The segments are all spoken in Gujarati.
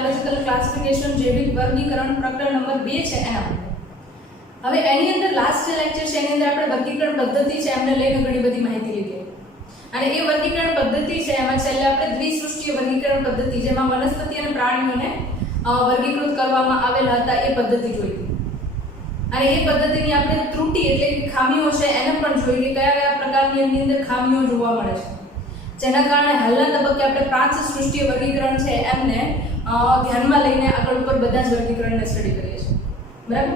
બાયોલોજિકલ ક્લાસિફિકેશન જૈવિક વર્ગીકરણ પ્રકરણ નંબર 2 છે એના હવે એની અંદર લાસ્ટ જે લેક્ચર છે એની અંદર આપણે વર્ગીકરણ પદ્ધતિ છે એમને લઈને ઘણી બધી માહિતી લીધી અને એ વર્ગીકરણ પદ્ધતિ છે એમાં છેલ્લે આપણે દ્વિસૃષ્ટીય વર્ગીકરણ પદ્ધતિ જેમાં વનસ્પતિ અને પ્રાણીઓને વર્ગીકૃત કરવામાં આવેલા હતા એ પદ્ધતિ જોઈ અને એ પદ્ધતિની આપણે ત્રુટિ એટલે કે ખામીઓ છે એને પણ જોઈ કે કયા કયા પ્રકારની એની અંદર ખામીઓ જોવા મળે છે જેના કારણે હાલના તબક્કે આપણે 5 સૃષ્ટીય વર્ગીકરણ છે એમને ધ્યાનમાં લઈને આગળ ઉપર બધા જ વર્ગીકરણને સ્ટડી કરીએ છીએ બરાબર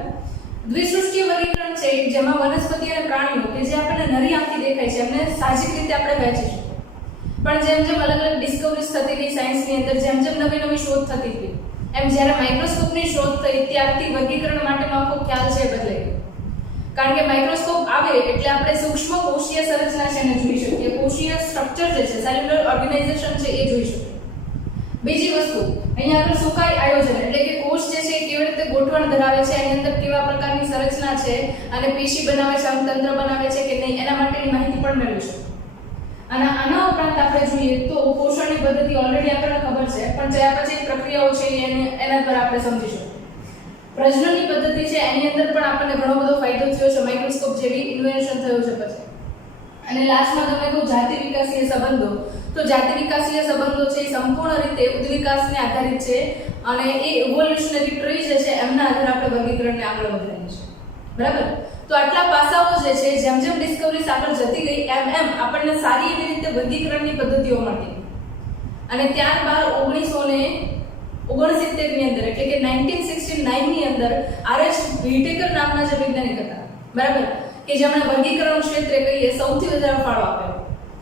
દ્વિસૃષ્ટીય વર્ગીકરણ છે જેમાં વનસ્પતિ અને પ્રાણીઓ કે જે આપણને નરી આંખે દેખાય છે એમને સાહજિક રીતે આપણે વહેંચીશું પણ જેમ જેમ અલગ અલગ ડિસ્કવરીઝ થતી ગઈ સાયન્સની અંદર જેમ જેમ નવી નવી શોધ થતી ગઈ એમ જ્યારે માઇક્રોસ્કોપની શોધ થઈ ત્યારથી વર્ગીકરણ માટેનો આખો ખ્યાલ છે બદલાઈ ગયો કારણ કે માઇક્રોસ્કોપ આવે એટલે આપણે સૂક્ષ્મ કોષીય સંરચના છે એને જોઈ શકીએ કોષીય સ્ટ્રક્ચર જે છે સેલ્યુલર ઓર્ગેનાઇઝેશન છે એ જોઈ શકીએ બીજી વસ્તુ અહીંયા આગળ સુકાઈ આયોજન એટલે કે કોષ જે છે કેવી રીતે ગોઠવણ ધરાવે છે એની અંદર કેવા પ્રકારની સંરચના છે અને પેશી બનાવે છે અંગતંત્ર બનાવે છે કે નહીં એના માટેની માહિતી પણ મેળવીશું અને આના ઉપરાંત આપણે જોઈએ તો પોષણની પદ્ધતિ ઓલરેડી આપણને ખબર છે પણ જ્યાં પછી પ્રક્રિયાઓ છે એના દ્વારા આપણે સમજીશું પ્રજનનની પદ્ધતિ છે એની અંદર પણ આપણને ઘણો બધો ફાયદો થયો છે માઇક્રોસ્કોપ જેવી ઇન્વેન્શન થયો છે પછી અને લાસ્ટમાં તમે કહો જાતિ વિકાસીય સંબંધો તો જાતિ વિકાસીય સંબંધો છે સંપૂર્ણ રીતે ઉદ્વિકાસને આધારિત છે અને એ ઇવોલ્યુશનરી ટ્રી જે છે એમના આધારે આપણે વર્ગીકરણને આગળ વધારીએ છીએ બરાબર તો આટલા પાસાઓ જે છે જેમ જેમ ડિસ્કવરીઝ આગળ જતી ગઈ એમ એમ આપણને સારી એવી રીતે વર્ગીકરણની પદ્ધતિઓ મળતી અને ત્યારબાદ 1969 ની અંદર એટલે કે 1969 ની અંદર આરએચ વ્હિટેકર નામના જે વૈજ્ઞાનિક હતા બરાબર કે જેમણે વર્ગીકરણ ક્ષેત્રે કહીએ સૌથી વધારે ફાળો આપ્યો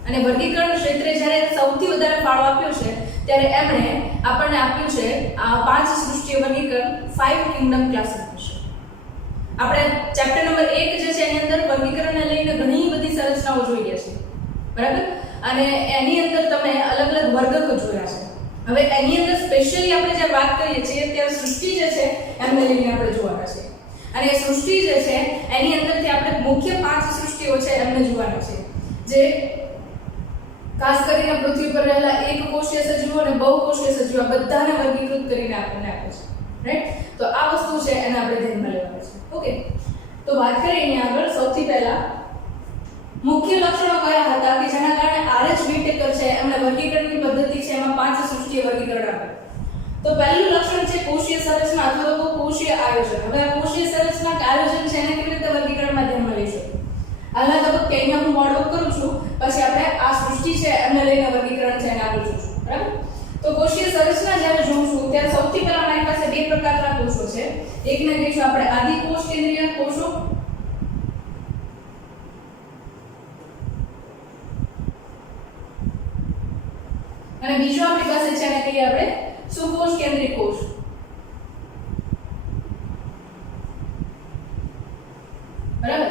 અને વર્ગીકરણ ક્ષેત્રે જ્યારે સૌથી વધારે ફાળો આપ્યો છે ત્યારે એમણે આપણને આપ્યું છે આ 5 સૃષ્ટીય વર્ગીકરણ 5 કિંગડમ ક્લાસિફિકેશન આપણે ચેપ્ટર નંબર 1 જે છે એની અંદર વર્ગીકરણને લઈને ઘણી બધી સંરચનાઓ જોઈ ગયા છે બરાબર અને એની અંદર તમે અલગ અલગ વર્ગકો જોયા છે હવે એની અંદર સ્પેશિયલી આપણે જે વાત કરીએ છીએ ત્યારે સૃષ્ટિ જે છે એમને લઈને આપણે જોવાના છે અને એ સૃષ્ટિ જે છે એની અંદરથી આપણે મુખ્ય 5 સૃષ્ટિઓ છે એમને જોવાના છે જે ખાસ કરીને પૃથ્વી પર રહેલા એકકોષીય સજીવો અને બહુકોષીય સજીવો બધાને વર્ગીકૃત કરીને આપણને આપે છે રાઈટ તો આ વસ્તુ છે એને આપણે ધ્યાનમાં લેવાની છે ઓકે તો વાત કરીએ અહીંયા આગળ સૌથી પહેલા મુખ્ય લક્ષણો કયા હતા કે જેના કારણે આરએચ વ્હિટેકર છે એમણે વર્ગીકરણની પદ્ધતિ છે એમાં 5 સૃષ્ટીય વર્ગીકરણ આપ્યું તો પહેલું લક્ષણ છે કોષીય સંરચના અથવા તો કોષીય આયોજન હવે આ કોષીય સંરચના કે આયોજન છે એને કેવી રીતે વર્ગીકરણમાં ધ્યાનમાં લઈશું હાલના તબક્કે અહીંયા હું મોડ ઓફ કરું છું પછી આપણે આ સૃષ્ટિ છે એમને લઈને વર્ગીકરણ છે એને આગળ જોઈશું બરાબર તો કોષીય સંરચના જ્યારે જોઈશું ત્યારે સૌથી પહેલા મારી પાસે બે પ્રકારના કોષો છે એકને કહીશું આપણે આદિ કોષ કેન્દ્રીય કોષો અને બીજો આપણી પાસે છે એને કહીએ આપણે સુકોષ કેન્દ્રીય કોષ બરાબર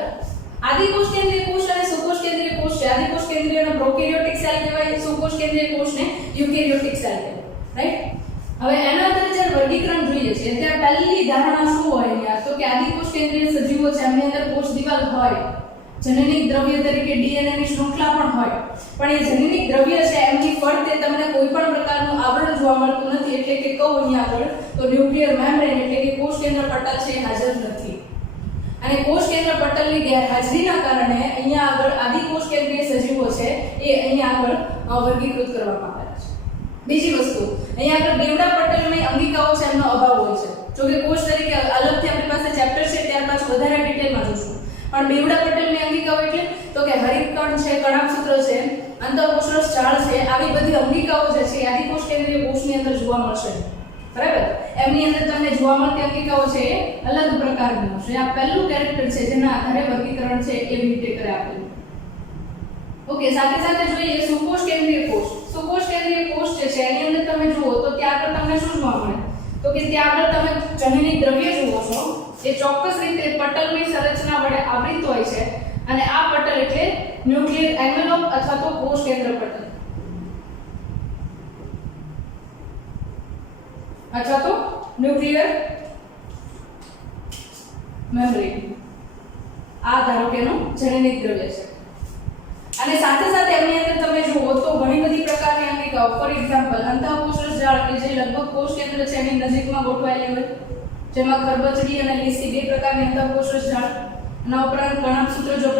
આદિકોષ કેન્દ્રીય કોષ અને સુકોષ કેન્દ્રીય કોષ છે આદિકોષ કેન્દ્રીયને પ્રોકેરિયોટિક સેલ કહેવાય સુકોષ કેન્દ્રીય કોષને યુકેરિયોટિક સેલ કહેવાય રાઈટ હવે એના આધારે જ્યારે વર્ગીકરણ જોઈએ છે ત્યારે પહેલી ધારણા શું હોય યાર તો કે આદિકોષ કેન્દ્રીય સજીવો છે એમની અંદર કોષ દિવાલ હોય જનનિક દ્રવ્ય તરીકે ડીએનએ ની શૃંખલા પણ હોય પણ એ જનનિક દ્રવ્ય છે એમની ફરતે તમને કોઈ પણ પ્રકારનું આવરણ જોવા મળતું નથી એટલે કે કહું અહીંયા આગળ તો ન્યુક્લિયર મેમ્બ્રેન એટલે કે કોષ કેન્દ્ર પટલ છે હાજર નથી અને કોષ કેન્દ્ર પટલની ગેરહાજરીના કારણે અહીંયા આગળ આદિકોષ કેન્દ્રીય સજીવો છે એ અહીંયા આગળ વર્ગીકૃત કરવામાં આવ્યા છે બીજી વસ્તુ અહીંયા આગળ બેવડા પટલની અંગિકાઓ છે એમનો અભાવ હોય છે જો કે કોષ તરીકે અલગથી આપણી પાસે ચેપ્ટર છે ત્યાર પછી વધારે ડિટેલમાં જોશું પણ બેવડા પટલની અંગિકાઓ એટલે તો કે હરિતકણ છે કણાભસૂત્ર છે અંતઃકોષરસ જાળ છે આવી બધી અંગિકાઓ જે છે આદિકોષ કેન્દ્રીય કોષની અંદર જોવા મળશે બરાબર એમની અંદર તમને જોવા મળતી અંગિકાઓ છે એ અલગ પ્રકારની હશે આ પહેલું કેરેક્ટર છે જેના આધારે વર્ગીકરણ છે એ વ્હિટેકરે આપેલું ઓકે સાથે સાથે જોઈએ સુકોષ કેન્દ્રીય કોષ જે છે એની અંદર તમે જુઓ તો ત્યાં આગળ તમને શું જોવા મળે તો કે ત્યાં આગળ તમે જનનિક દ્રવ્ય જુઓ છો એ ચોક્કસ રીતે પટલની સંરચના વડે આવૃત હોય છે અને આ પટલ એટલે ન્યુક્લિયર એન્વેલોપ અથવા તો કોષ કેન્દ્ર પટલ અથવા તો ન્યુક્લિયર મેમ્બ્રેન આ ધારો કે નું જનનિક દ્રવ્ય છે અને સાથે સાથે એની અંદર તમે જુઓ તો ઘણી બધી પ્રકારની અંગિકાઓ ફોર એક્ઝામ્પલ અંતઃકોષરસ જાળ કે જે લગભગ કોષ કેન્દ્ર છે એની નજીકમાં ગોઠવાયેલી હોય, જેમાં ખરબચડી અને લીસી બે પ્રકારની અંતઃકોષ જાળ. એના ઉપરાંત કણાભસૂત્ર જો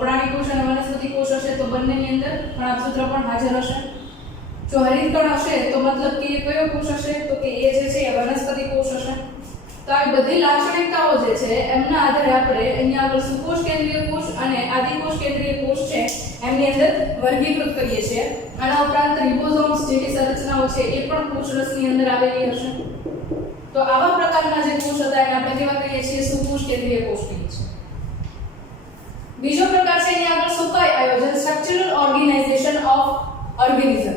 પ્રાણી કોષ અને વનસ્પતિ કોષ હશે તો બંનેની અંદર કણાભસૂત્ર પણ હાજર હશે. જો હરિતકણ હશે તો મતલબ કે એ કયો કોષ હશે તો કે એ જે છે એ વનસ્પતિ કોષ હશે. તો આ બધી લાક્ષણિકતાઓ જે છે એમના આધારે આપણે અહીંયા આગળ સુકોષ કેન્દ્રીય કોષ અને આદિકોષ કેન્દ્રીય કોષ છે એમની અંદર વર્ગીકૃત કરીએ છીએ. આના ઉપરાંત રિબોઝોમ્સ જેવી સંરચનાઓ છે એ પણ કોષરસની અંદર આવેલી હશે. તો આવા પ્રકારના જે કોષ હતા એને આપણે કેવા કહીએ છીએ? સુકોષ કેન્દ્રીય કોષ કહીએ છીએ. બીજો પ્રકાર છે અહીંયા આગળ સુકાઈ આયોજન, સ્ટ્રક્ચરલ ઓર્ગેનાઇઝેશન ઓફ ઓર્ગેનિઝમ.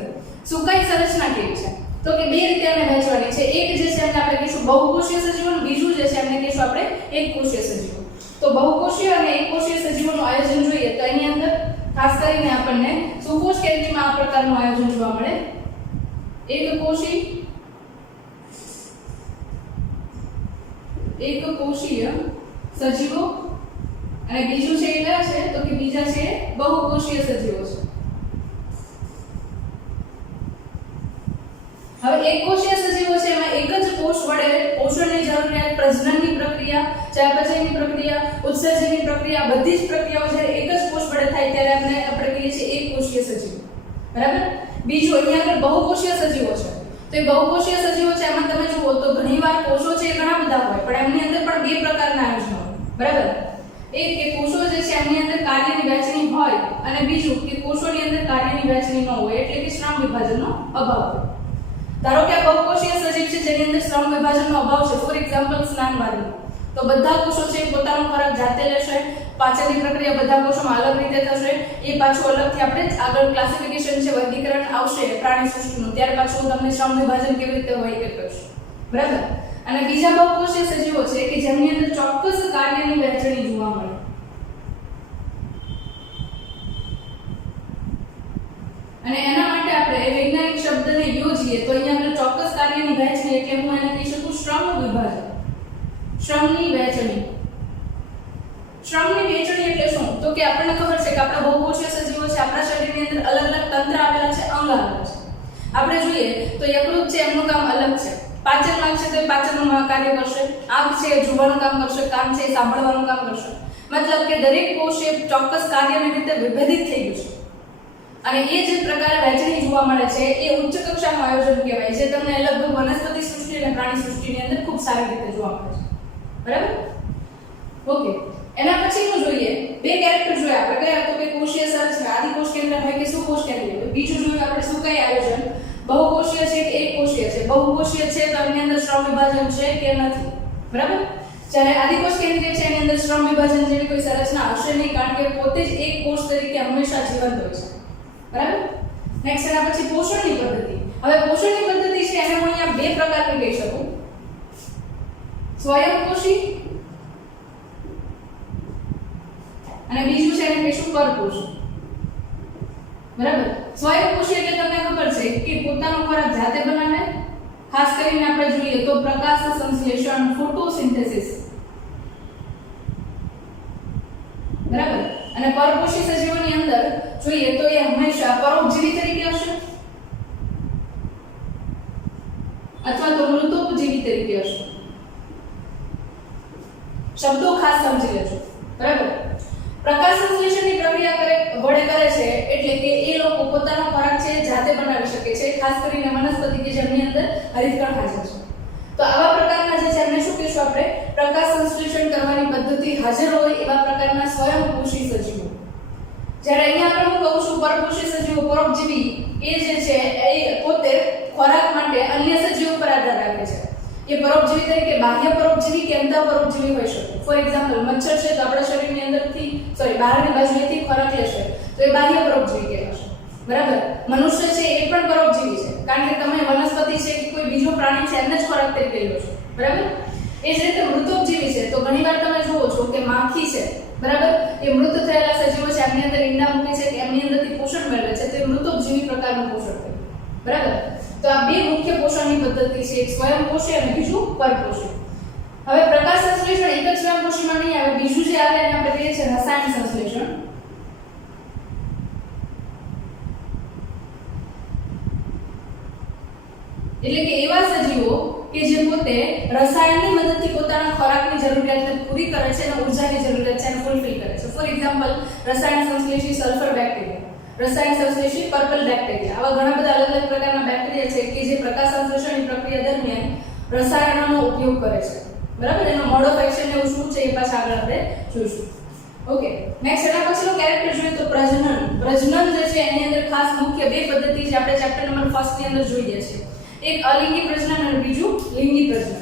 સુકાઈ સંરચના કેવી છે તો કે બે રીતે એને વહેંચવાની છે. એક જે છે એને આપણે કહીશું બહુકોષીય સજીવો, બીજું જે છે એને કહીશું આપણે એકકોષીય સજીવો. તો બહુકોષીય અને એકકોષીય સજીવોનું આયોજન જોઈએ તો એની અંદર ખાસ કરીને આપણને સુકોષ કેન્દ્રીયમાં આ પ્રકારનું આયોજન જોવા મળે. એકકોષીય સજીવો અને બીજું છે એ કયા છે તો કે બીજા છે બહુકોષીય સજીવો છે. હવે એકકોષીય સજીવો છે એમાં એક જ કોષ વડે પોષણની જરૂરિયાત, પ્રજનનની પ્રક્રિયા, ચયાપચયની પ્રક્રિયા, ઉત્સર્જનની પ્રક્રિયા, બધી જ પ્રક્રિયાઓ જ્યારે એક જ કોષ વડે થાય ત્યારે આપણે કહીએ છીએ એકકોષીય સજીવો. બરાબર. બીજું અહીંયા આગળ બહુકોષીય સજીવો છે. તો એ બહુકોષીય સજીવો છે એમાં તમે જુઓ તો ઘણીવાર કોષો છે એ ઘણા બધા હોય પણ એમની અંદર પણ બે પ્રકારના આયોજન હોય. બરાબર. એક કે કોષો જે છે એમની અંદર કાર્યની વહેંચણી હોય અને બીજું કે કોષોની અંદર કાર્યની વહેંચણી ન હોય, એટલે કે શ્રમ વિભાજનનો અભાવ હોય. ધારો કે આ બહુકોષીય સજીવ છે જેની અંદર શ્રમ વિભાજનનો અભાવ છે, ફોર એક્ઝામ્પલ સ્નાનવાદી, તો બધા કોષો છે પોતાનો ખોરાક જાતે લેશે, પાચનની પ્રક્રિયા બધા કોષોમાં અલગ રીતે થશે. એ પાછું અલગથી આપણે આગળ ક્લાસિફિકેશન છે, વર્ગીકરણ આવશે પ્રાણી સૃષ્ટિનું, ત્યાર પાછું હું તમને શ્રમ વિભાજન કેવી રીતે હોય એ કહીશ. બરાબર. અને બીજા બહુકોષીય સજીવો છે કે જેમની અંદર ચોક્કસ કાર્યની વહેંચણી જોવા મળે. અને એના માટે આપણે વૈજ્ઞાનિક શબ્દને યોજીએ તો અહીંયા આપણે ચોક્કસ કાર્યની વહેંચણી એટલે હું એને કહી શકું શ્રમ વિભાજન. શ્રમની વહેંચણી. શ્રમની વહેંચણી એટલે શું તો કે આપણને ખબર છે કે આપણા બહુકોષીય સજીવો છે, આપણા શરીરની અંદર અલગ અલગ તંત્ર આવેલા છે, અંગ આવેલા છે. આપણે જોઈએ તો યકૃત છે એમનું કામ અલગ છે, પાચનમાં છે તો એ પાચનનું કાર્ય કરશે, આંખ છે એ જોવાનું કામ કરશે, કાન છે એ સાંભળવાનું કામ કરશે. મતલબ કે દરેક કોષ એ ચોક્કસ કાર્યની રીતે વિભેદિત થઈ ગયું છે. અને એ જે પ્રકારે વહેંચણી જોવા મળે છે એ ઉચ્ચ કક્ષાનું આયોજન કહેવાય, જે તમને લગભગ વનસ્પતિ સૃષ્ટિ અને પ્રાણી સૃષ્ટિની અંદર ખૂબ સારી રીતે જોવા મળે છે. બરાબર. ઓકે. એના પછીનું જોઈએ બે કેરેક્ટર જોયા આપણે, કયા તો કે કોષીય સંરચના, આદિકોષ કેન્દ્ર હોય કે સુકોષ કેન્દ્ર. બીજું જોયું આપણે સુકાઈ આયોજન, બહુકોષીય છે કે એકકોષીય છે. બહુકોષીય છે તો એની અંદર શ્રમ વિભાજન છે કે નથી. બરાબર. જ્યારે આદિકોષ કેન્દ્રીય છે એની અંદર શ્રમ વિભાજન જેવી કોઈ સંરચના હશે નહીં, કારણ કે પોતે જ એક કોષ તરીકે હંમેશા જીવંત હોય છે. બરાબર. નેક્સ્ટ એના પછી પોષણની પદ્ધતિ. હવે પોષણની પદ્ધતિ છે એને હું અહીંયા બે પ્રકારની કહી શકું, સ્વયંપોષી અને બીજું છે એને કહીશું પરપોષી. બરાબર. સ્વયંપોષી એટલે તમને ખબર છે કે પોતાનો ખોરાક જાતે બનાવે, ખાસ કરીને આપણે જોઈએ તો પ્રકાશ સંશ્લેષણ, ફોટોસિન્થેસિસ. બરાબર. અને પરપોષી સજીવોની અંદર જોઈએ તો એ હંમેશા પરોપજીવી તરીકે હશે અથવા તો મૃતોપજીવી તરીકે હશે. શબ્દો ખાસ સમજી લેજો. બરાબર. પ્રકાશ સંશ્લેષણની પ્રક્રિયા વડે કરે છે એટલે કે એ લોકો પોતાનો ખોરાક છે જાતે બનાવી શકે છે, ખાસ કરીને વનસ્પતિ કે જેમની અંદર હરિતકણ હાજર છે. તો આવા પ્રકારના જે છે એમને શું કહીશું આપણે? પ્રકાશ સંશ્લેષણ કરવાની પદ્ધતિ હાજર હોય એવા પ્રકારના સ્વયંપોષી સજીવો. જ્યારે અહીંયા આપણે હું કહું છું પરપોષી સજીવો, પરોપજીવી, એ જે છે એ પોતે ખોરાક માટે અન્ય સજીવો પર આધાર રાખે છે. એ પરોપજીવી તરીકે બાહ્ય પરોપજીવી કે અંતઃ પરોપજીવી હોઈ શકે. ફોર એક્ઝામ્પલ મચ્છર છે તો આપણા શરીરની અંદરથી બહારની બાજુએથી ખોરાક લેશે તો એ બાહ્ય પરોપજીવી કહેવાશે. બરાબર. મનુષ્ય છે એ પણ પરોપજીવી છે, કારણ કે તમે વનસ્પતિ છે કે કોઈ બીજો પ્રાણી છે એને જ ખોરાક તરીકે લો છો. બરાબર. એ જ રીતે મૃતોપજીવી છે તો ઘણીવાર તમે જુઓ છો કે માખી છે, બરાબર, એ મૃત થયેલા સજીવો છે એમની અંદર ઈંડા મૂકે છે કે એમની અંદરથી પોષણ મેળવે છે, તે મૃતોપજીવી પ્રકારનું પોષણ છે. બરાબર. તો આ બે મુખ્ય પોષણની પદ્ધતિ છે, એક સ્વયંપોષી અને બીજું પરપોષી. હવે પ્રકાશ સંશ્લેષણ એક જ સ્વયંપોષીમાં નહીં આવે, બીજું જે આવે એને આપણે કહીએ છીએ રસાયણ સંશ્લેષણ. એટલે કે એવા સજીવો કે જે પોતે રસાયણની મદદથી પોતાના ખોરાકની જરૂરિયાતને પૂરી કરે છે અને ઉર્જાની જરૂરિયાત છે એને ફૂલફિલ કરે છે. ફોર એક્ઝામ્પલ, રસાયણ સંશ્લેષી સલ્ફર બેક્ટેરિયા, રસાયણ સંશ્લેષી પર્પલ બેક્ટેરિયા. આવા ઘણા બધા અલગ અલગ પ્રકારના બેક્ટેરિયા છે કે જે પ્રકાશ સંશ્લેષણની પ્રક્રિયા દરમિયાન રસાયણોનો ઉપયોગ કરે છે. બરાબર, એનો મોડ ઓફ એક્શન એવું શું છે એ પાછા આગળ આપણે જોઈશું. ઓકે, નેક્સ્ટ એના પછીનો કેરેક્ટર જોઈએ તો પ્રજનન. પ્રજનન જે છે એની અંદર ખાસ મુખ્ય બે પદ્ધતિ છે આપણે ચેપ્ટર નંબર 1 ની અંદર જોઈએ છે. એક અલિંગી પ્રજનન અને બીજું લિંગી પ્રજનન.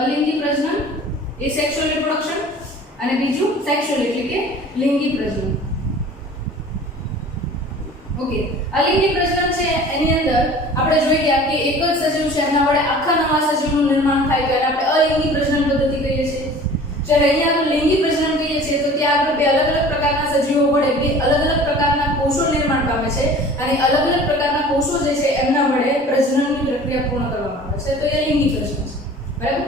અલિંગી પ્રજનન એ સેક્સ્યુઅલ રિપ્રોડક્શન અને બીજું સેક્સ્યુઅલ એટલે કે લિંગી પ્રજનન. ઓકે, અલિંગી પ્રજનન છે એની અંદર આપણે જોઈ ગયા કે એક જ સજીવ છે એના વડે આખા નવા સજીવનું નિર્માણ થાય તો એને આપણે અલિંગી પ્રજનન પદ્ધતિ કહીએ છીએ. જ્યારે અહીંયા આપણે લિંગી પ્રજનન કહીએ છીએ તો ત્યાં આપણે બે અલગ અલગ પ્રકારના સજીવો વડે બે અલગ અલગ પ્રકારના કોષો નિર્માણ પામે છે અને અલગ અલગ પ્રકારના કોષો જે છે એમના વડે પ્રજનનની પ્રક્રિયા પૂર્ણ કરવામાં આવે છે, તો એ લિંગી પ્રજનન છે. બરાબર,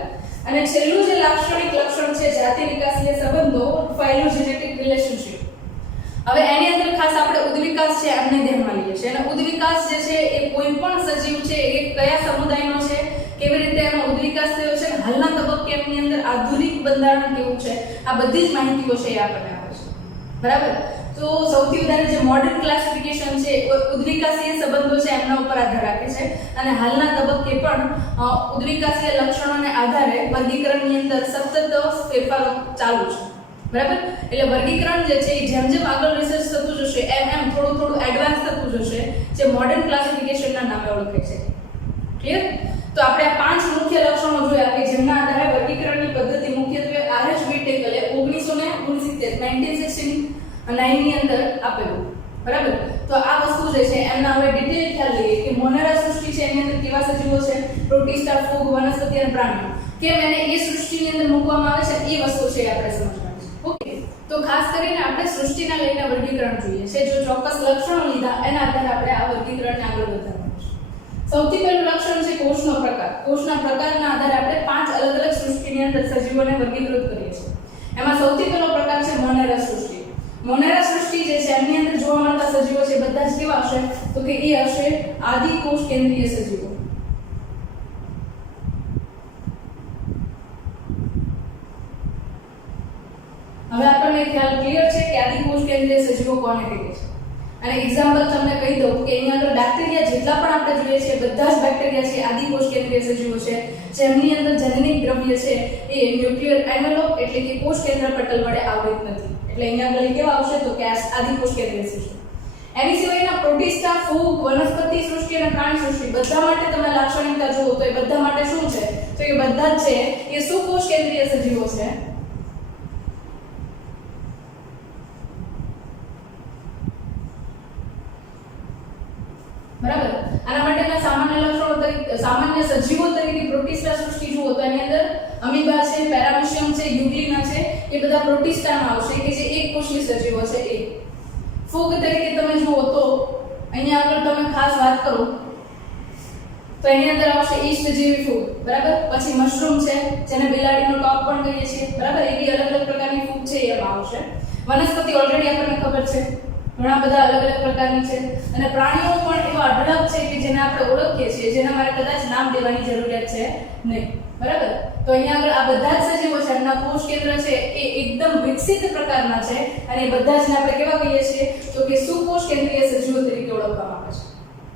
અને છેલ્લું જે લાક્ષણિક લક્ષણ છે જાતિ વિકાસીય સંબંધો, ફાઇલોજેનેટિક રિલેશનશિપ. હવે એની અંદર ખાસ આપણે ઉદ્વિકાસ છે એમને ધ્યાનમાં લઈએ છીએ. અને ઉદ્વિકાસ જે છે એ કોઈ પણ સજીવ છે એ કયા સમુદાયનો છે, કેવી રીતે એનો ઉદ્વિકાસ થયો છે, હાલના તબક્કે એમની અંદર આધુનિક બંધારણ કેવું છે, આ બધી જ માહિતીઓ છે એ આપણને આપે છે. બરાબર, તો સૌથી વધારે જે મોડર્ન ક્લાસિફિકેશન છે ઉદ્વિકાસીય સંબંધો છે એમના ઉપર આધાર રાખે છે અને હાલના તબક્કે પણ ઉદ્વિકાસીય લક્ષણોને આધારે વર્ગીકરણની અંદર સતત ફેરફારો ચાલુ છે. બરાબર, એટલે વર્ગીકરણ જે છે એ જેમ જેમ આગળ રિસર્ચ થતું જશે એમ થોડું થોડું એડવાન્સ થતું જશે, જે મોડર્ન ક્લાસિફિકેશનના નામે ઓળખાય છે. ક્લિયર? તો આપણે આ 5 મુખ્ય લક્ષણો જોયા કે જેમના આધારે વર્ગીકરણની પદ્ધતિ મુખ્યત્વે આરએચ વિટેકલે 1969 ની અંદર આપેલું. બરાબર, તો આ વસ્તુ જે છે એમના હવે ડિટેલ ખ્યાલ લઈએ કે મોનેરા સૃષ્ટિ છે એની અંદર કેવા સજીવો છે, પ્રોટિસ્ટા, ફૂગ, વનસ્પતિ અને પ્રાણીઓ, કેમ એને એ સૃષ્ટિની અંદર મૂકવામાં આવે છે એ વસ્તુ છે આપણે સમજવાની છે. ઓકે, તો ખાસ કરીને આપણે સૃષ્ટિના લઈને વર્ગીકરણ જોઈએ છે. જો ચોક્કસ લક્ષણો લીધા એના આધારે આપણે આ વર્ગીકરણને આગળ વધારવાનું છે. સૌથી પહેલું લક્ષણ છે કોષનો પ્રકાર. કોષના પ્રકારના આધારે આપણે 5 અલગ અલગ સૃષ્ટિની અંદર સજીવોને વર્ગીકૃત કરીએ છીએ. એમાં સૌથી પહેલો પ્રકાર છે મોનેરા સૃષ્ટિ. મોનેરા સૃષ્ટિ જે છે એની અંદર જોવા મળતા સજીવો છે બધા જ કેવા હશે તો કે એ હશે આદિ કોષ કેન્દ્રીય સજીવો. હવે આપણને ખ્યાલ ક્લિયર છે કે આદિ કોષ કેન્દ્રીય સજીવો કોને કહીએ છીએ. અને એક્ઝામ્પલ તમને કહી દઉં કે અહીંયા અંદર બેક્ટેરિયા જેટલા પણ આપણે જોઈએ છે બધા જ બેક્ટેરિયા છે આદિ કોષ કેન્દ્રીય સજીવો છે, જેમની અંદર જનનિક દ્રવ્ય છે એ ન્યુક્લિયર એન્વેલોપ એટલે કે કોષ કેન્દ્ર પટલ વડે આવૃત નથી. એટલે અહીંયા આગળ કેવા આવશે તો કે આદિ કોષ કેન્દ્રીય સજીવો. એની સિવાયના પ્રોટિસ્ટા, ફૂગ, વનસ્પતિ સૃષ્ટિ અને પ્રાણી સૃષ્ટિ બધા માટે તમે લાક્ષણિકતા જુઓ તો એ બધા માટે શું છે તો એ બધા જ છે એ સુકોષ કેન્દ્રીય સજીવો છે. બરાબર, આના માટેના સામાન્ય લક્ષણો તરીકે સામાન્ય સજીવો તરીકે પ્રોટિસ્ટા સૃષ્ટિ જુઓ તો એની અંદર અમીબા છે, પેરામીશિયમ છે, યુગ્લિના છે, એ બધા પ્રોટિસ્ટામાં આવશે કે જે એક કોષીય સજીવો છે. એ ફૂગ તરીકે તમે જુઓ તો અહીંયા આગળ તમે ખાસ વાત કરો તો એની અંદર આવશે ઈષ્ટજીવી ફૂગ. બરાબર, પછી મશરૂમ છે જેને બિલાડીનો ટોપ પણ કહીએ છીએ. બરાબર, એવી અલગ અલગ પ્રકારની ફૂગ છે એમાં આવશે. વનસ્પતિ ઓલરેડી આપણને ખબર છે ઘણા બધા અલગ અલગ પ્રકારની છે. અને પ્રાણીઓ પણ એવા અઢળક છે કે જેને આપણે ઓળખીએ છીએ, જેના મારે કદાચ નામ દેવાની જરૂરિયાત છે નહીં. બરાબર, તો અહીંયા આગળ આ બધા જ સજીવો છે એમના કોષ કેન્દ્ર છે એ એકદમ વિકસિત પ્રકારના છે અને એ બધા જ આપણે કેવા કહીએ છીએ તો કે સુકોષ કેન્દ્રીય સજીવો તરીકે ઓળખવામાં આવે છે.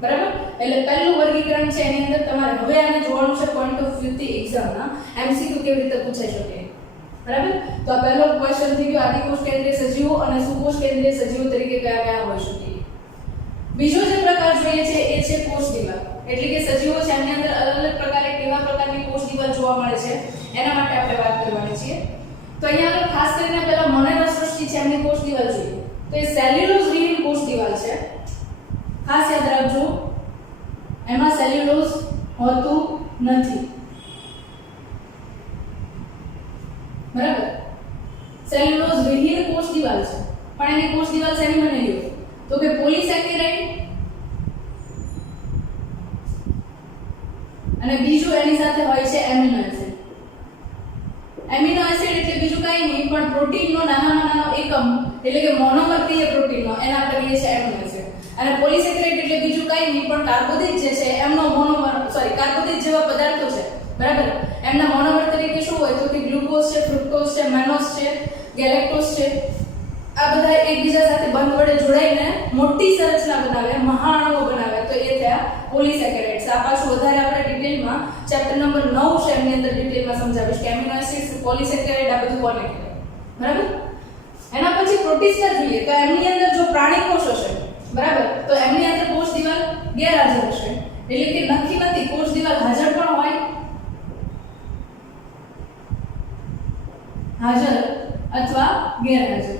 બરાબર, એટલે પહેલું વર્ગીકરણ છે એની અંદર તમારે હવે આને જોવાનું છે પોઈન્ટ ઓફ વ્યૂ થી એક્ઝામના એમસીક્યુ કેવી રીતે પૂછાઈ શકે. બરાબર, તો આ પહેલો ક્વેશ્ચન થઈ ગયો આદિ કોષ કેન્દ્રીય સજીવો અને સુકોષ કેન્દ્રીય સજીવો તરીકે કયા કયા હોઈ શકે. બીજો જે પ્રકાર જોઈએ છે એ છે કોષ દિવાલ. એટલે કે સજીવો છે એની અંદર અલગ અલગ પ્રકારે કેવા પ્રકારની કોષ દિવાલ જોવા મળે છે એના માટે આપણે વાત કરવાની છે. તો અહીંયા આગળ ખાસ કરીને પહેલા મોનેરા સૃષ્ટિ છે એમની કોષ દિવાલ જોઈએ તો એ સેલ્યુલોઝ વિહીન કોષ દિવાલ છે. ખાસ યાદ રાખજો એમાં સેલ્યુલોઝ હોતું નથી. બરાબર, સેલ્યુલોઝ વિહીન કોષ દિવાલ છે પણ એની કોષ દિવાલ શેની બનેલી હોય તો કે પોલિસેકેરાઇડ અને બીજું એની સાથે હોય છે એમિનો એસિડ. એમિનો એસિડ એટલે બીજું કાંઈ નહીં પણ પ્રોટીનનો નાનામાં નાનો એકમ એટલે કે મોનોમર કહીએ પ્રોટીનનો એને આપણે કહીએ છીએ એમિનો એસિડ. અને પોલિસેકેરાઇડ એટલે બીજું કંઈ નહીં પણ કાર્બોદિત જે છે એમનો મોનોમર કાર્બોદિત જેવા પદાર્થો છે, બરાબર, એમના મોનોમર તરીકે શું હોય તો કે ગ્લુકોઝ છે, ફ્રુક્ટોઝ છે, મેનોસ છે, ગેલેક્ટોઝ છે. આ બધા એકબીજા સાથે બંધ વડે જોડાઈને મોટી સંરચના બનાવે, મહાઅણુઓ બનાવે, તો એ થયા પોલિસેકેરાઇડ્સ. આ પાછું વધારે આપણે ડિટેલમાં ચેપ્ટર નંબર 9 છે એમની અંદર ડિટેલમાં સમજાવીશ કે એમિનો એસિડ્સ, પોલિસેકેરાઇડ આ બધું કોને કહેવાય, બરાબર. એના પછી પ્રોટીસ્ટા જોઈએ તો એમની અંદર જો પ્રાણી કોષો છે, બરાબર, તો એમની અંદર કોષ દિવાલ ગેરહાજર હશે, એટલે કે નક્કી નથી કોષ દિવાલ હાજર પણ હોય, હાજર અથવા ગેરહાજર.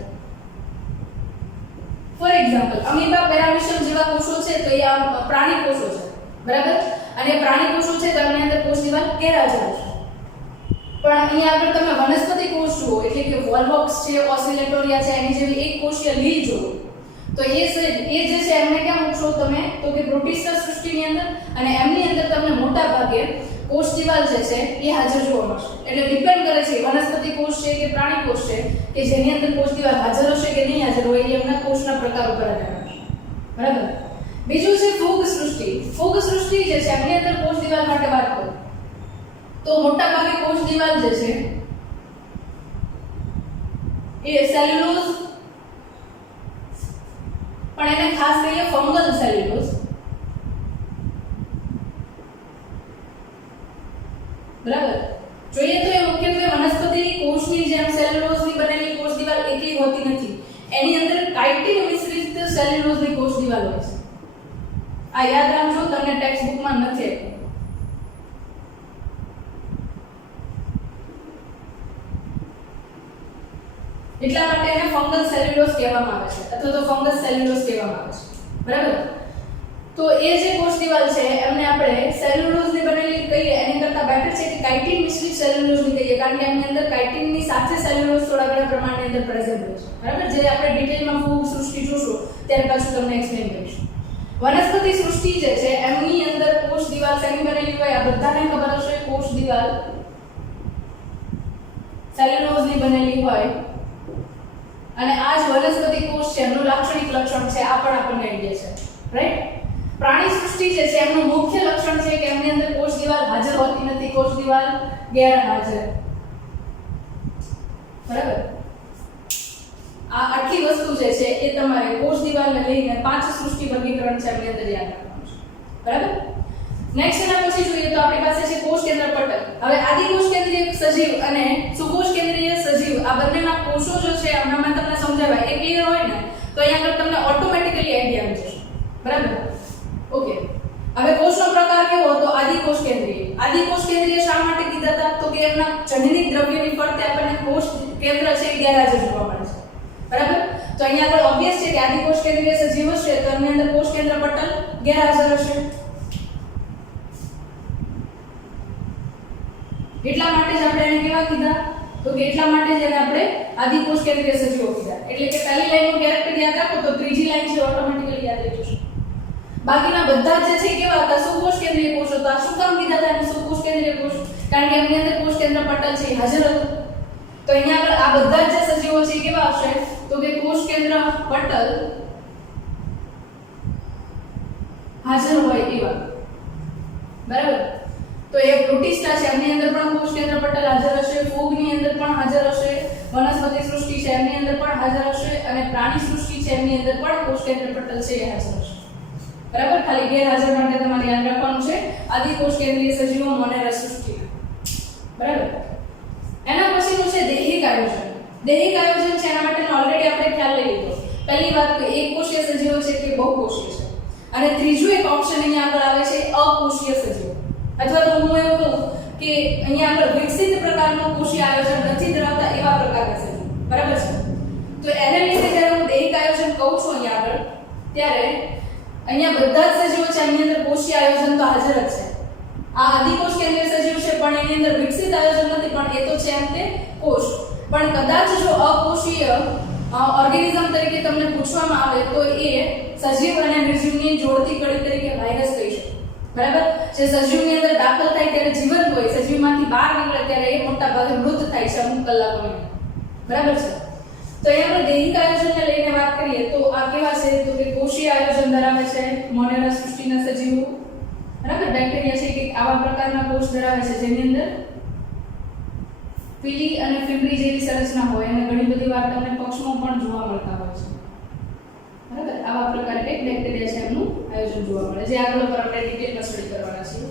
ફોર એક્ઝામ્પલ અમીબા, પેરામીશિયમ જેવા કોષો છે તો એ આ પ્રાણી કોષો છે, બરાબર, અને પ્રાણી કોષો છે તો એમની અંદર કોષ દિવાલ ગેરહાજર હશે. પણ અહીંયા આગળ તમે વનસ્પતિ કોષ જુઓ એટલે કે વોલ્વોક્સ છે, ઓસિલેટોરિયા છે, એની જેવી એક કોષીય લીલ જુઓ તો એ જે છે એમને ક્યાં મૂકશો તમે તો કે પ્રોટીસ્ટા સૃષ્ટિની અંદર, અને એમની અંદર તમને મોટા ભાગે કોષ દિવાલ જે છે એ હાજર જોવા મળશે. એટલે ડિપેન્ડ કરે છે વનસ્પતિ કોષ છે કે પ્રાણી કોષ છે કે જેની અંદર કોષ દિવાલ હાજર હશે કે નહીં હાજર હોય, એ એમના કોષના પ્રકાર ઉપર આધાર રાખશે, બરાબર. બીજું છે ફૂગ સૃષ્ટિ. ફૂગ સૃષ્ટિ જે છે એમની અંદર કોષ દિવાલ માટે વાત કરું તો મોટા ભાગે કોષ દિવાલ જે છે એ સેલ્યુલોઝ, પણ એને ખાસ કહીએ ફંગલ સેલ્યુલોઝ, બરાબર. જોઈએ તો એ મુખ્યત્વે વનસ્પતિ કોષની જેમ સેલ્યુલોઝની બનેલી કોષ દિવાલ એકલી હોતી નથી, એની અંદર કાઇટિન મિશ્રિત સેલ્યુલોઝની કોષ દિવાલ હોય છે. આ યાદ રાખજો, તમને ટેક્સ્ટ બુકમાં નથી આપ્યું. એટલા માટે એને ફંગલ સેલ્યુલોઝ કહેવામાં આવે છે અથવા તો ફંગસ સેલ્યુલોઝ કહેવામાં આવે છે, બરાબર. તો એ જે કોષ દિવાલ છે એમને આપણે સેલ્યુલોઝની બનેલી કહીએ એની કરતાં બેટર છે કે કાઇટિન મિશ્રિત સેલ્યુલોઝની કહીએ, કારણ કે એમની અંદર કાઇટિનની સાથે સેલ્યુલોઝ થોડા ઘણા પ્રમાણની અંદર પ્રેઝન્ટ હોય છે, બરાબર. જે આપણે ડિટેલમાં ફૂગ સૃષ્ટિ જોશું ત્યારે પાછું તમને એક્સપ્લેન કરીશું. વનસ્પતિ સૃષ્ટિ જે છે એમની અંદર કોષ દિવાલ શેની બનેલી હોય આ બધાને ખબર હશે, કોષ દિવાલ સેલ્યુલોઝની બનેલી હોય, અને આ જ વનસ્પતિ કોષ છે એનું લાક્ષણિક લક્ષણ છે, આ પણ આપણને આઈડિયા છે, રાઈટ. પ્રાણી સૃષ્ટિ જે છે એમનું મુખ્ય લક્ષણ છે કે એમની અંદર કોષ દિવાલ હાજર હોતી નથી, કોષ દિવાલ ગેરહાજર, બરાબર. આ આટલી વસ્તુ જે છે એ તમારે કોષ દિવાલને લઈને 5 સૃષ્ટિ વર્ગીકરણ છે એમની અંદર યાદ રાખવાનું છે, બરાબર. નેક્સ્ટ એના પછી જોઈએ તો આપણી પાસે છે કોષ કેન્દ્ર પટલ. હવે આદિકોષ કેન્દ્રીય સજીવ અને સુકોષ કેન્દ્રીય સજીવ આ બંનેના કોષો જો છે હમણાં મેં તમને સમજાવ્યા એ ક્લિયર હોય ને તો અહીંયા આગળ તમને ઓટોમેટિકલી આઈડિયા આવી જશે, બરાબર. ઓકે, હવે કોષનો પ્રકાર કેવો હતો? આદિકોષ કેન્દ્રીય. આદિકોષ કેન્દ્રીય શા માટે કીધા હતા તો કે એમના જનનિક દ્રવ્યની ફરતે આપણને કોષ કેન્દ્ર છે એ ગેરહાજર જોવા મળે છે, બરાબર. તો અહીંયા આગળ ઓબ્વિયસ છે કે આદિકોષ કેન્દ્રીય સજીવ હશે તો એની અંદર કોષ કેન્દ્ર પટલ ગેરહાજર હશે. એટલા માટે જ આપણે એને કેવા કીધા તો કે એટલા માટે જ એને આપણે આદિકોષ કેન્દ્રીય સજીવો કીધા. એટલે કે પહેલી લાઈનનું કેરેક્ટર યાદ રાખો તો ત્રીજી લાઈન છે ઓટોમેટિકલી યાદ રહી જશે. બાકીના બધા જ છે કેવા હતા? સુકોષ કેન્દ્રીય કોષ હતા. શું કામ કીધા હતા એને સુકોષ કેન્દ્રીય કોષ? કારણ કે એમની અંદર કોષ કેન્દ્ર પટલ છે હાજર હતું. તો અહીંયા આગળ આ બધા જ સજીવો છે કેવા હશે તો કે કોષ કેન્દ્ર પટલ હાજર હોય એવા, બરાબર. તો એ પ્રોટીસ્ટા છે એમની અંદર પણ કોષ કેન્દ્ર પટલ હાજર હશે, ફૂગની અંદર પણ હાજર હશે, વનસ્પતિ સૃષ્ટિ છે એમની અંદર પણ હાજર હશે, અને પ્રાણી સૃષ્ટિ છે એમની અંદર પણ કોષ કેન્દ્ર પટલ છે એ હાજર હશે, બરાબર. ખાલી ગેરહાજર માટે તમારે યાદ રાખવાનું છે આદિકોષ કેન્દ્રીય સજીવો મોનેરા સૃષ્ટિ, બરાબર. એના પછીનું છે દૈહિક આયોજન. દૈહિક આયોજન છે એના માટેનો ઓલરેડી આપણે ખ્યાલ લઈ લીધો. પહેલી વાત તો એક કોષીય સજીવો છે કે બહુકોષીય છે, અને ત્રીજું એક ઓપ્શન અહીંયા આગળ આવે છે અકોષીય સજીવો, અથવા તો હું એવું કહું કે અહીંયા આગળ વિકસિત પ્રકારનું કોષીય આયોજન નથી ધરાવતા એવા પ્રકારના સજીવો, બરાબર છે. તો એને લીધે જ્યારે હું દૈહિક આયોજન કહું છું અહીંયા આગળ ત્યારે અહીંયા બધા જ સજીવો છે એની અંદર કોષીય આયોજન તો હાજર જ છે. આ આદિકોષ કેન્દ્રીય સજીવ છે પણ એની અંદર વિકસિત આયોજન નથી, પણ એ તો છે એમ તે કોષ. પણ કદાચ જો અકોષીય ઓર્ગેનિઝમ તરીકે તમને પૂછવામાં આવે તો એ સજીવ અને નિર્જીવની જોડતી કડી તરીકે વાયરસ કહી શકો, બરાબર. જે સજીવની અંદર દાખલ થાય ત્યારે જીવંત હોય, સજીવમાંથી બહાર નીકળે ત્યારે એ મોટા ભાગે મૃત થાય છે અમુક કલાકોની, બરાબર છે. તો અહીંયા આપણે દૈહિક આયોજનને લઈને વાત કરીએ તો આ કેવા છે તો કે કોષીય આયોજન ધરાવે છે મોનેરા સૃષ્ટિના સજીવો, બરાબર. બેક્ટેરિયા છે કે આવા પ્રકારના કોષ ધરાવે છે જેની અંદર પીલી અને ફિબ્રી જેવી સંરચના હોય અને ઘણી બધી વાર તમને પક્ષમાં પણ જોવા મળતા હોય છે, બરાબર. આવા પ્રકારે એક બેક્ટેરિયા છે એમનું આયોજન જોવા મળે જે આગળ પર આપણે ડિટેલમાં સ્ટડી કરવાના છીએ.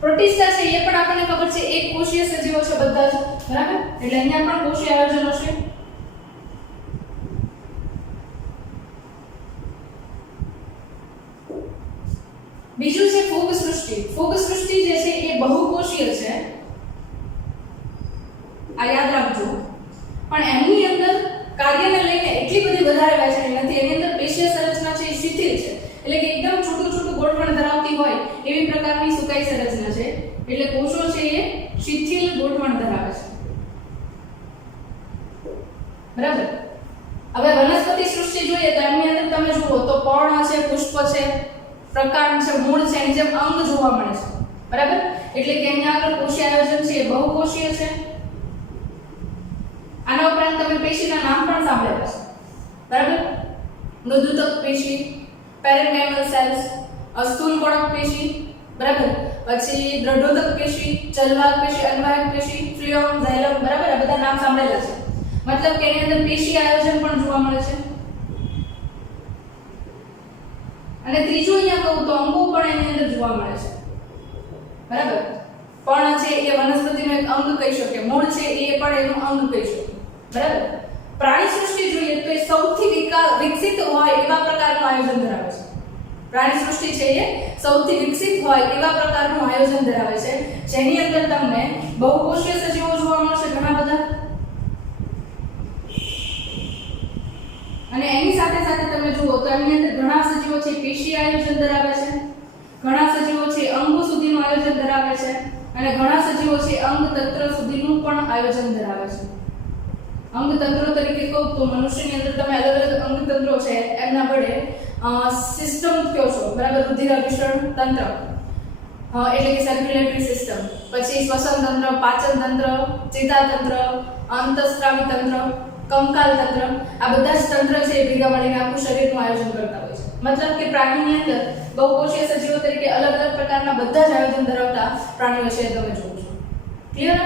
પ્રોટિસ્ટા છે એ પણ આપણને ખબર છે એક કોષીય સજીવો છે બધા જ, બરાબર. એટલે અહીંયા પણ કોષીય આયોજન હશે. બીજું છે ફૂગ સૃષ્ટિ. ફૂગ સૃષ્ટિ જે છે એ બહુકોષીય છે, આ યાદ રાખજો. પણ એમની અંદર કાર્યને લઈને એટલી બધી વધારે વહેંચણી નથી. એની અંદર પેશીય સંરચના છે એ શિથિલ છે, એટલે કે એકદમ છોટું છોટું ગોઠવણ ધરાવતી હોય એવી પ્રકારની સુકાઈ સંરચના છે. એટલે કોષો છે એ શિથિલ ગોઠવણ ધરાવે છે, બરાબર. હવે વનસ્પતિ સૃષ્ટિ જોઈએ તો એમની અંદર તમે જુઓ તો પર્ણ છે, પુષ્પ છે, પ્રકાંડ છે, મૂળ છે, એની જેમ અંગ જોવા મળે છે, બરાબર. એટલે કે અહીંયા આગળ કોષીય આયોજન છે એ બહુકોષીય છે. આના ઉપરાંત તમે પેશીના નામ પણ સાંભળ્યા હશે, બરાબર. મૃદુતક પેશી, પેરેન્કેમલ સેલ્સ, સ્થૂલ કોણક પેશી, બરાબર. પછી દ્રઢોતક પેશી, ચલવાહક પેશી, અન્વાહક પેશી, ફ્લુએમ, ઝાયલમ, બરાબર. આ બધા નામ સાંભળેલા છે. મતલબ કે એની અંદર પેશી આયોજન પણ જોવા મળે છે. અને ત્રીજું અહીંયા કહું તો અંગો પણ એની અંદર જોવા મળે છે, બરાબર. પણ છે એ વનસ્પતિનો એક અંગ કહી શકે, મૂળ છે એ પણ એનું અંગ કહી શકે, બરાબર. પ્રાણી સૃષ્ટિ જોઈએ તો એ સૌથી વિકસિત હોય એવા પ્રકારનું આયોજન ધરાવે છે. પ્રાણી સૃષ્ટિ છે એ સૌથી વિકસિત હોય એવા પ્રકારનું આયોજન ધરાવે છે, જેની અંદર તમને બહુકોષીય સજીવો જોવા મળશે ઘણા બધા. અને એની સાથે સાથે તમે જુઓ તો એમની અંદર ઘણા સજીવો છે પેશી આયોજન ધરાવે છે, ઘણા સજીવો છે અંગો સુધીનું આયોજન ધરાવે છે, અને ઘણા સજીવો છે અંગ તંત્ર સુધીનું પણ આયોજન ધરાવે છે. અંગ તંત્રો તરીકે કહું તો મનુષ્યની અંદર તમે અલગ અલગ અંગ તંત્રો છે એમના વડે સિસ્ટમ કહો છો, બરાબર. રુધિરાભિસરણ તંત્ર એટલે કે સર્ક્યુલેટરી સિસ્ટમ, પછી શ્વસન તંત્ર, પાચન તંત્ર, ચેતાતંત્ર, અંતસ્ત્રાવી તંત્ર, કંકાલ તંત્ર, આ બધા જ તંત્ર છે એ ભેગા મળીને આખું શરીરનું આયોજન કરતા હોય છે. મતલબ કે પ્રાણીની અંદર બહુકોષીય સજીવો તરીકે અલગ અલગ પ્રકારના બધા જ આયોજન ધરાવતા પ્રાણીઓ છે તમે જુઓ છો. ક્લિયર?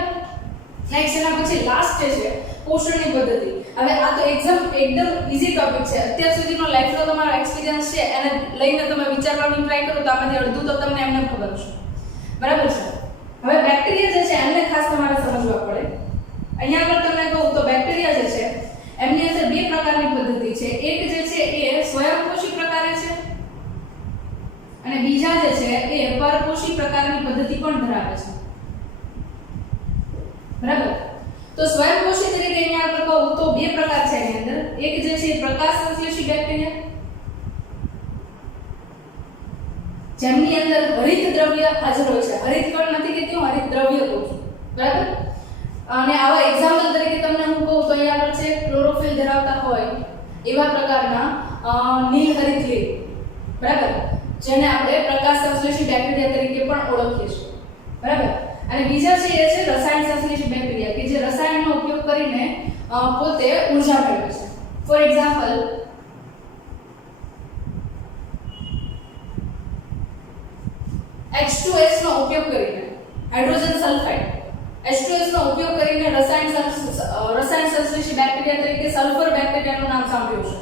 નેક્સ્ટ એના પછી લાસ્ટ છે પોષણની પદ્ધતિ. હવે આ તો એકદમ ઈઝી ટોપિક છે. અત્યાર સુધીનો લાઈફનો તમારો એક્સપિરિયન્સ છે એને લઈને તમે વિચારવાની ટ્રાય કરો તો આમાંથી અડધું તો તમને એમને ખબર છે, બરાબર છે. હવે બેક્ટેરિયા જે છે એમને ખાસ તમારે સમજવા પડે. અહીંયા આગળ તમને કહું તો બેક્ટેરિયા જે છે એમની અંદર બે પ્રકારની પદ્ધતિ છે. એક જે છે એ સ્વયંપોષી પ્રકારે છે અને બીજા જે છે એ પરપોષી પ્રકારની પદ્ધતિ પણ ધરાવે છે, બરાબર. તો સ્વયંપોષી તરીકે અહીંયા આગળ કહું તો બે પ્રકાર છે એની અંદર. એક જે છે પ્રકાશ સંશ્લેષી બેક્ટેરિયા, જેમની અંદર હરિત દ્રવ્ય હાજર હોય છે. હરિત કણ નથી કહેતી હું, હરિત દ્રવ્ય કહું છું, બરાબર. અને આવા એક્ઝામ્પલ તરીકે તમને હું કહું તો અહીંયા આગળ છે ક્લોરોફિલ ધરાવતા હોય એવા પ્રકારના નીલહરિત લીલ, બરાબર, જેને આપણે પ્રકાશ સંશ્લેષી બેક્ટેરિયા તરીકે પણ ઓળખીએ છીએ, બરાબર. અને બીજા છે એ છે રસાયણ સંશ્લેષી બેક્ટેરિયા કે જે રસાયણનો ઉપયોગ કરીને પોતે ઊર્જા મેળવે છે. ફોર એક્ઝામ્પલ H2S નો ઉપયોગ કરીને હાઇડ્રોજન સલ્ફાઇડ H2S નો ઉપયોગ કરીને રસાયણ સંશ્લેષી બેક્ટેરિયા તરીકે સલ્ફર બેક્ટેરિયાનું નામ સાંભળ્યું છે,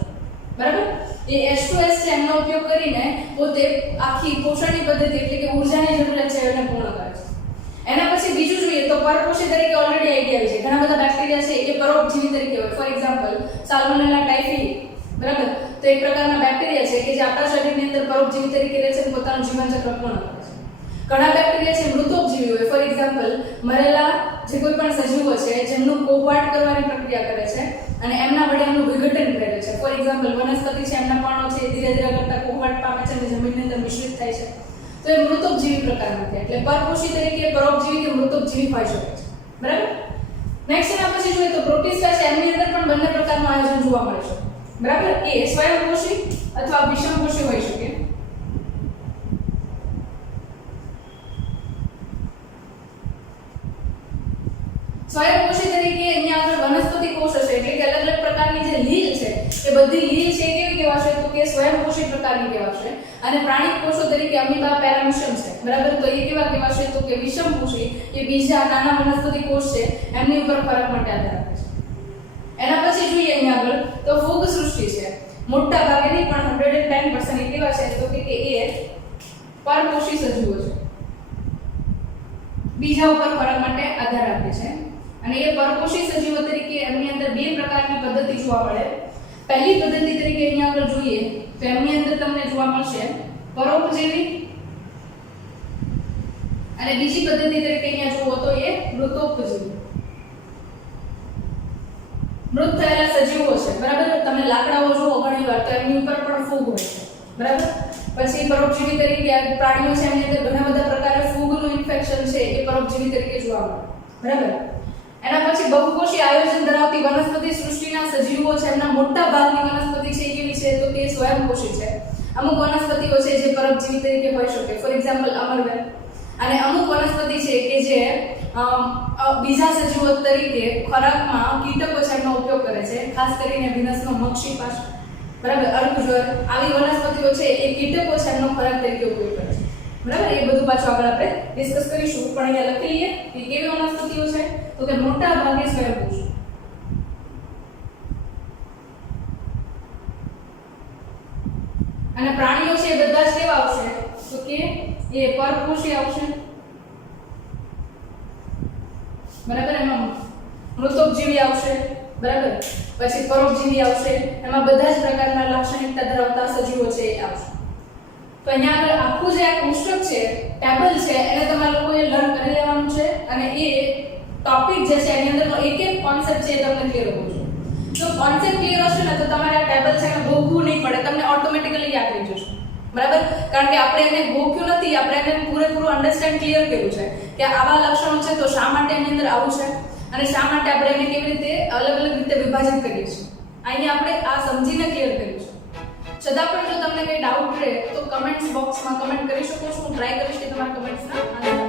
બરાબર. એ H2S છે એનો ઉપયોગ કરીને પોતે આખી પોષણની પદ્ધતિ એટલે કે ઊર્જાની જરૂરિયાત છે એને પૂર્ણ કરે છે. એના પછી બીજું જોઈએ તો પરપોષી તરીકે ઓલરેડી આઈડિયા આવી છે. ઘણા બધા બેક્ટેરિયા છે એ પરોપજીવી તરીકે હોય. ફોર એક્ઝામ્પલ સાલ્મોનેલા ટાઇફી, બરાબર. તો એક પ્રકારના બેક્ટેરિયા છે કે જે આપણા શરીરની અંદર પરોપજીવી તરીકે રહે છે અને પોતાનું જીવનચક્ર પૂર્ણ કરે છે. ઘણા બેક્ટેરિયા છે મૃતોપજીવી હોય. ફોર એક્ઝામ્પલ મરેલા જે કોઈ પણ સજીવો છે જેમનું કોહવાટ કરવાની પ્રક્રિયા કરે છે અને એમના વડે એમનું વિઘટન કરે છે. ફોર એક્ઝામ્પલ વનસ્પતિ છે એમના પર્ણો છે ધીરે ધીરે કરતા કોહવાટ પામે છે અને જમીનની અંદર મિશ્રિત થાય છે. તો એ મૃતોપજીવી પ્રકારના છે. એટલે પરપોષી તરીકે પરોપજીવી કે મૃતોપજીવી હોઈ શકે છે, બરાબર. નેક્સ્ટ એના પછી જોઈએ તો પ્રોટિસ્ટા છે એમની અંદર પણ બંને પ્રકારનું આયોજન જોવા મળે છે, બરાબર. એ સ્વયંપોષી અથવા વિષમપોષી હોઈ શકે. સ્વયંપોષી તરીકે અહીંયા આગળ વનસ્પતિ કોષ હશે એટલે કે અલગ અલગ પ્રકારની જે લીલ છે એ બધી લીલ છે કેવી કહેવાશે તો કે સ્વયંપોષી પ્રકારની કહેવાશે અને પ્રાણી કોષો તરીકે અમીબા પેરામીશિયમ છે બરાબર તો એ કેવા કહેવાશે તો કે વિષમપોષી એ બીજા નાના વનસ્પતિ કોષ છે એમની ઉપર ખોરાક માટે આધાર રાખે છે એના પછી જોઈએ અહીંયા આગળ તો ફૂગ સૃષ્ટિ છે મોટા ભાગે નહીં પણ 110% એ કેવા છે તો કે એ પરપોષી સજીવો છે બીજા ઉપર ખોરાક માટે આધાર રાખે છે અને એ પરપોષી સજીવો તરીકે એમની અંદર બે પ્રકારની પદ્ધતિ જોવા મળે પહેલી પદ્ધતિ તરીકે અહીંયા આગળ જોઈએ તો એમની અંદર તમને જોવા મળશે પરોપજીવી અને બીજી પદ્ધતિ તરીકે અહીંયા જુઓ તો એ મૃતોપજીવી મૃત થયેલા સજીવો છે બરાબર તમે લાકડાઓ જુઓ ઘણીવાર તો એમની ઉપર પણ ફૂગ હોય છે બરાબર પછી પરોપજીવી તરીકે પ્રાણીઓ છે એમની અંદર ઘણા બધા પ્રકારે ફૂગનું ઇન્ફેક્શન છે એ પરોપજીવી તરીકે જોવા મળે બરાબર એના પછી બહુકોષી આયોજન ધરાવતી વનસ્પતિ સૃષ્ટિના સજીવો છે એમના મોટા ભાગની વનસ્પતિ છે કેવી છે તો કે સ્વયંપોષી છે અમુક વનસ્પતિઓ છે જે પરોપજીવી તરીકે હોઈ શકે ફોર એક્ઝામ્પલ અમરવેલ અને અમુક વનસ્પતિ છે કે જે બીજા સજીવો તરીકે ખોરાકમાં કીટકો છે એમનો ઉપયોગ કરે છે ખાસ કરીને વિનસનો મક્ષીપાશ બરાબર અર્કજ્વર આવી વનસ્પતિઓ છે એ કીટકો છે એમનો ખોરાક તરીકે ઉપયોગ કરે છે બરાબર એ બધું પાછું આગળ આપણે ડિસ્કસ કરીશું પણ અહીંયા લખી લઈએ કે કેવી વનસ્પતિઓ છે તો કે મોટા ભાગે સ્વયંપોષી અને પ્રાણીઓ છે એ બધા જ કેવા આવશે તો કે એ પરપોષી આવશે બરાબર એમાં મૃતોપજીવી આવશે બરાબર પછી પરોપજીવી આવશે એમાં બધા જ પ્રકારના લાક્ષણિકતા ધરાવતા સજીવો છે એ આવશે તો અહીંયા આગળ આખું જે આ કોષ્ટક છે ટેબલ છે એને તમારે લોકોએ લર્ન કરી લેવાનું છે અને એ ટોપિક જે છે એની અંદરનો એક એક કોન્સેપ્ટ છે એ તમને ક્લિયર હોવો જોઈએ જો કોન્સેપ્ટ ક્લિયર હશે ને તો તમારે આ ટેબલ છે એને ગોખવું નહીં પડે તમને ઓટોમેટિકલી યાદ રહી જશે બરાબર કારણ કે આપણે એને ગોખ્યું નથી આપણે એને પૂરેપૂરું અન્ડરસ્ટેન્ડ ક્લિયર કર્યું છે કે આવા લક્ષણો છે તો શા માટે એની અંદર આવું છે અને શા માટે આપણે એને કેવી રીતે અલગ અલગ રીતે વિભાજિત કરીએ છીએ અહીંયા આપણે આ સમજીને ક્લિયર કર્યું છે છતાં પણ જો તમને કંઈ ડાઉટ રહે તો કમેન્ટ્સ બોક્સમાં કમેન્ટ કરી શકો છો હું ટ્રાય કરીશ કે તમારા કમેન્ટ્સના આન્સર